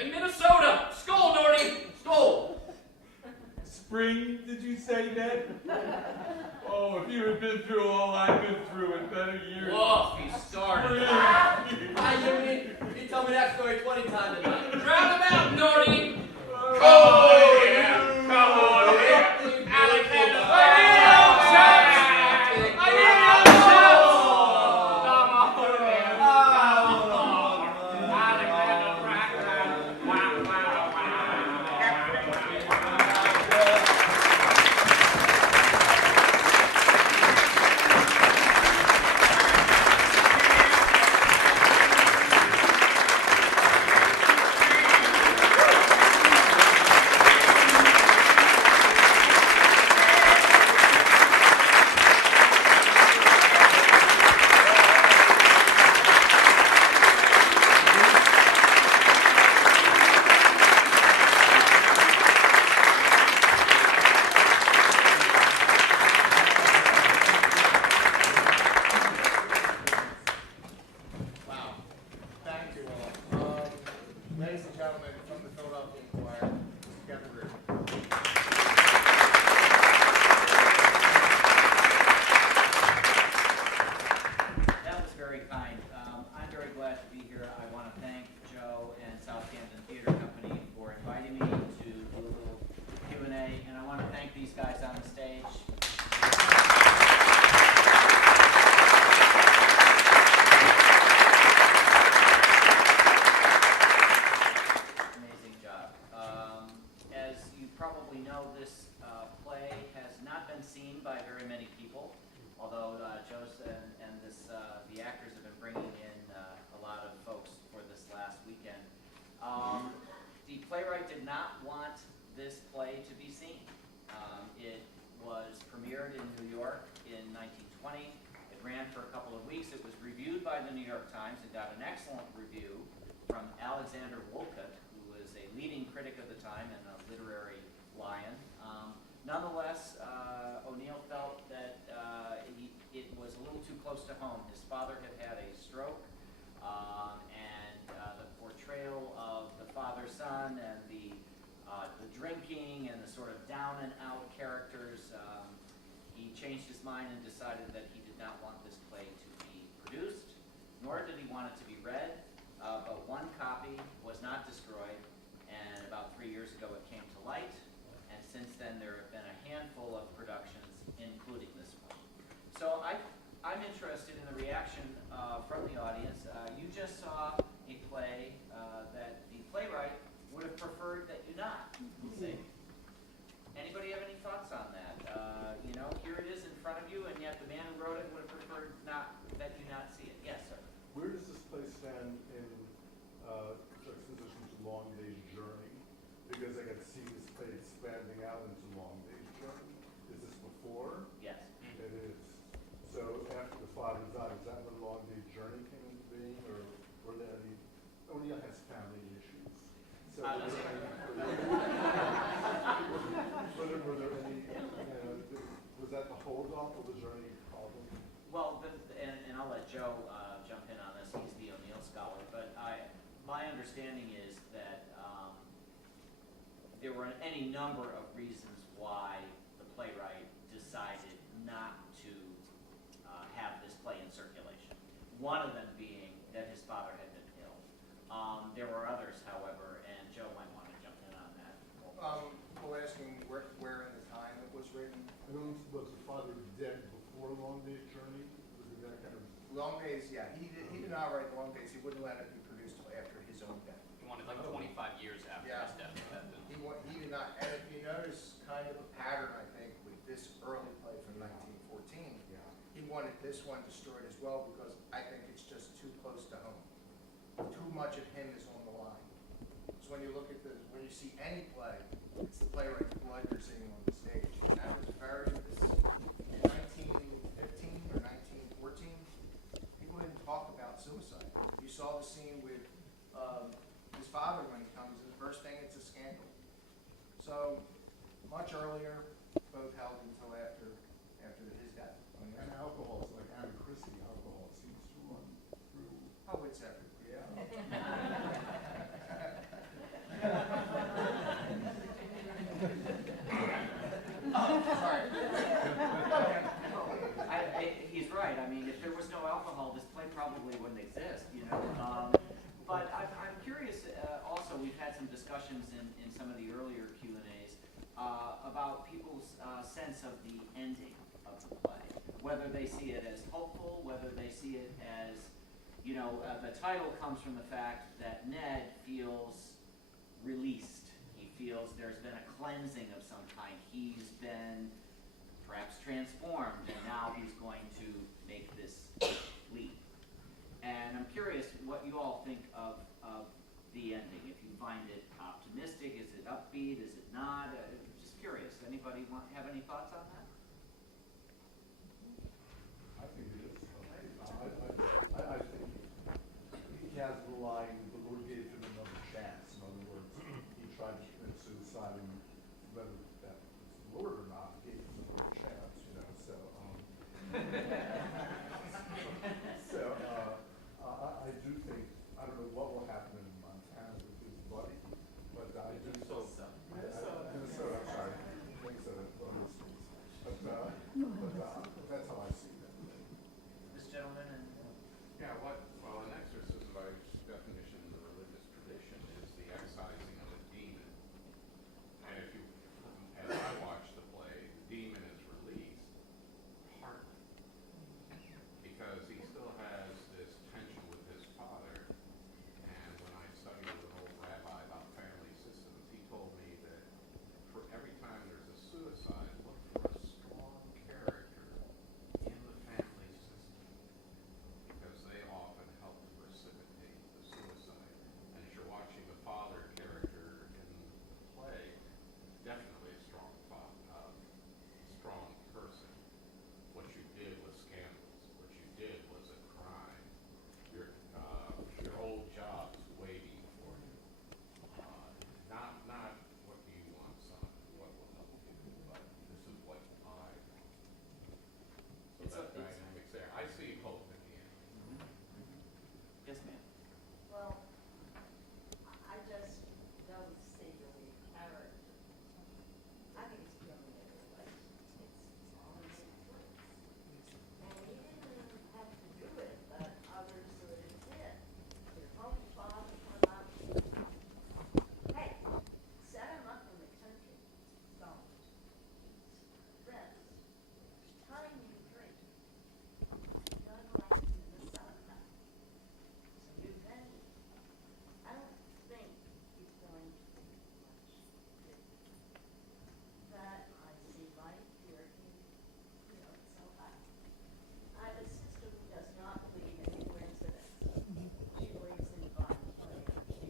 In Minnesota. Skull, Norty. Skull. Spring, did you say, Ned? Oh, if you had been through all I've been through in better years. Whoa, he started. You told me that story 20 times tonight. Drown him out, Norty. Oh, yeah. Come on, yeah. Alexander. Nonetheless, O'Neill felt that it was a little too close to home. His father had a stroke, and the portrayal of the father-son and the drinking and the sort of down and out characters, he changed his mind and decided that he did not want this play to be produced, nor did he want it to be read. But one copy was not destroyed, and about 3 years ago it came to light. And since then, there have been a handful of productions, including this one. So I'm interested in the reaction from the audience. You just saw a play that the playwright would have preferred that you not see. Anybody have any thoughts on that? Here it is in front of you, and yet the man who wrote it would have preferred that you not see it. Yes, sir. Where does this play stand in juxtaposition to Long Day's Journey? Because I can see this play expanding out into Long Day's Journey. Is this before? Yes. It is. So after the father died, is that when Long Day's Journey came into being, or were there any? O'Neill has family issues. So were there any? Was that the hold off of the Journey problem? Well, and I'll let Joe jump in on this. He's the O'Neill scholar, but my understanding is that there were any number of reasons why the playwright decided not to have this play in circulation. One of them being that his father had been ill. There were others, however, and Joe might want to jump in on that. We're asking where in the time it was written. Was the father dead before Long Day's Journey? Was it that kind of? Long Days, yeah. He did not write Long Days. He wouldn't let it be produced till after his own death. He wanted like 25 years after his death. He did not. And if you notice kind of a pattern, I think, with this early play from 1914, he wanted this one destroyed as well because I think it's just too close to home. Too much of him is on the line. So when you look at when you see any play, it's the playwright's blood you're seeing on the stage. And that was in 1915 or 1914, people didn't talk about suicide. You saw the scene with his father when he comes in. The first thing, it's a scandal. So much earlier, both held until after his death. And alcohol, so like Anna Christie, alcohol seems to run through. Oh, it's everywhere. Yeah. some discussions in some of the earlier Q&As about people's sense of the ending of the play, whether they see it as hopeful, whether they see it as, you know, the title comes from the fact that Ned feels released. He feels there's been a cleansing of some kind. He's been perhaps transformed, and now he's going to make this leap. And I'm curious what you all think of the ending. If you find it optimistic, is it upbeat, is it not? Just curious. Anybody have any thoughts on that? I think it is. I think he has the line, the Lord gave him another chance. In other words, he tried to commit suicide, and whether that's the Lord or not, gave him another chance, you know, so, I do think, I don't know what will happen in Montana with his buddy, but I do. Minnesota, I'm sorry. Minnesota, but that's how I see that. This gentleman and Yeah, well, an exorcism by definition in the religious tradition is the excising of a demon. And if you, as I watch the play, the demon is released, partly, because he still has this tension with his father. And when I studied with an old rabbi about family systems, he told me that for every time there's a suicide, look for a strong character in the family system, because they often help to precipitate the suicide. And as you're watching the father character in the play, definitely a strong person. What you did was scandalous. What you did was a crime. Your old job's waiting for you. Not what do you want, son, what will help you, but this is what I want. So It's that a- it's- dynamic's there. I see hope at the end. yes, ma'am. Well, I just don't see the lead character. I think it's brilliant anyway. It's all in its place. And he didn't have to do it, but others sort of did. Your own father went up, hey, set him up in the country, don't. Rest. Time you drink. None like in the summertime. So you then, I don't think he's going to do much different. But I see life working, you know, so I have a sister who does not believe in coincidence. She believes in divine plan, I think.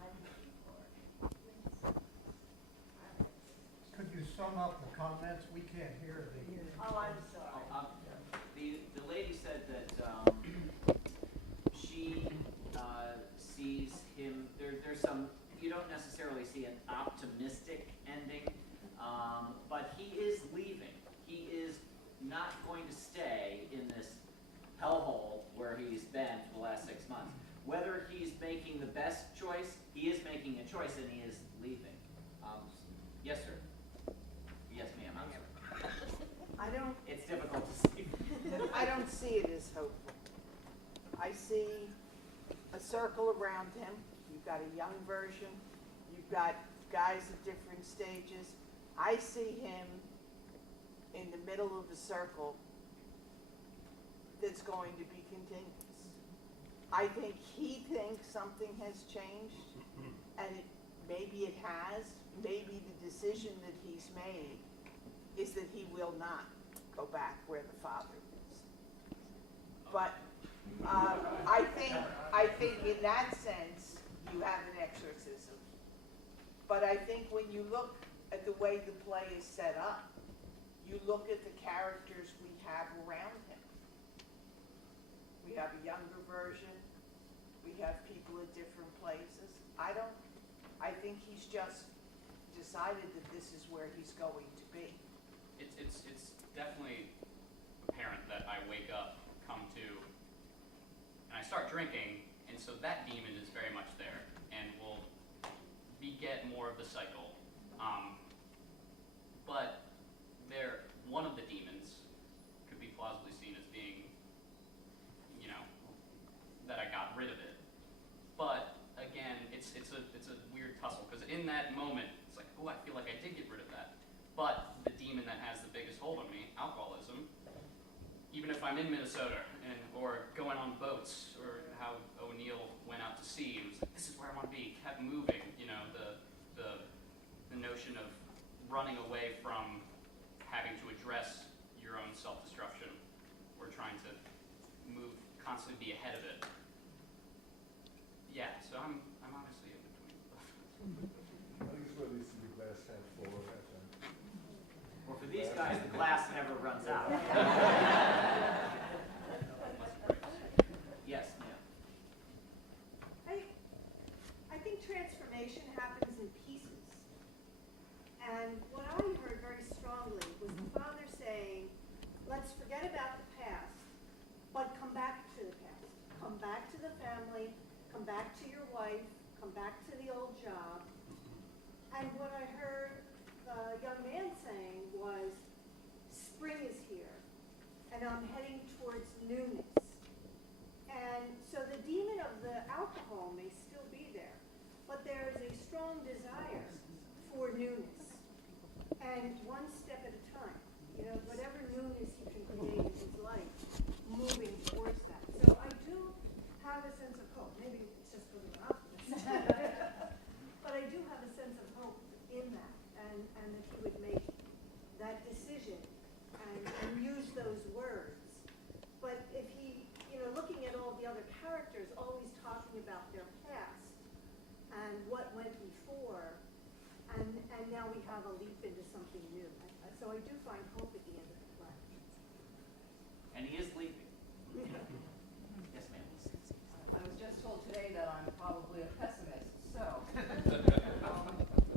I'm looking for coincidence. I like this. Could you sum up the comments? We can't hear the. Oh, I'm sorry. The lady said that she sees him. There's some. You don't necessarily see an optimistic ending, but he is leaving. He is not going to stay in this hellhole where he's been for the last 6 months. Whether he's making the best choice, he is making a choice, and he is leaving. Yes, sir. Yes, ma'am. I'm sorry. I don't, It's difficult to see. I don't see it as hopeful. I see a circle around him. You've got a young version. You've got guys at different stages. I see him in the middle of the circle that's going to be continuous. I think he thinks something has changed, and maybe it has. Maybe the decision that he's made is that he will not go back where the father is. But I think in that sense, you have an exorcism. But I think when you look at the way the play is set up, you look at the characters we have around him. We have a younger version. We have people at different places. I think he's just decided that this is where he's going to be. It's definitely apparent that I wake up, come to, and I start drinking, and so that demon is very much there, and will beget more of the cycle. But one of the demons could be plausibly seen as being, you know, that I got rid of it. But again, it's a I'm in Minnesota or going on boats, or how O'Neill went out to sea and was like, this is where I want to be, kept moving, the notion of running away from having to address your own self-destruction, or trying to constantly be ahead of it. Yeah, so I'm obviously in between both. I think it's where they see the glass half full or half empty. Well, for these guys, the glass never runs out. Yes, ma'am. I think transformation happens in pieces. And what I heard very strongly was the father saying, let's forget about the past, but come back to the past. Come back to the family, come back to your wife, come back to the old job. And what I heard the young man saying was, spring is here, and I'm heading towards newness. And so the demon of the alcohol may still be there, but there is a strong desire for newness. And one step at a time, whatever newness you can create in his life, moving towards that. So I do have a sense of hope. Maybe it's just because I'm an optimist. But I do have a sense of hope in that, and that he would make that decision and use those words. But if he, looking at all the other characters, always talking about their past and what went before, and now we have a leap into something new. So I do find hope at the end of the play. And he is leaping. Yes, ma'am. I was just told today that I'm probably a pessimist, so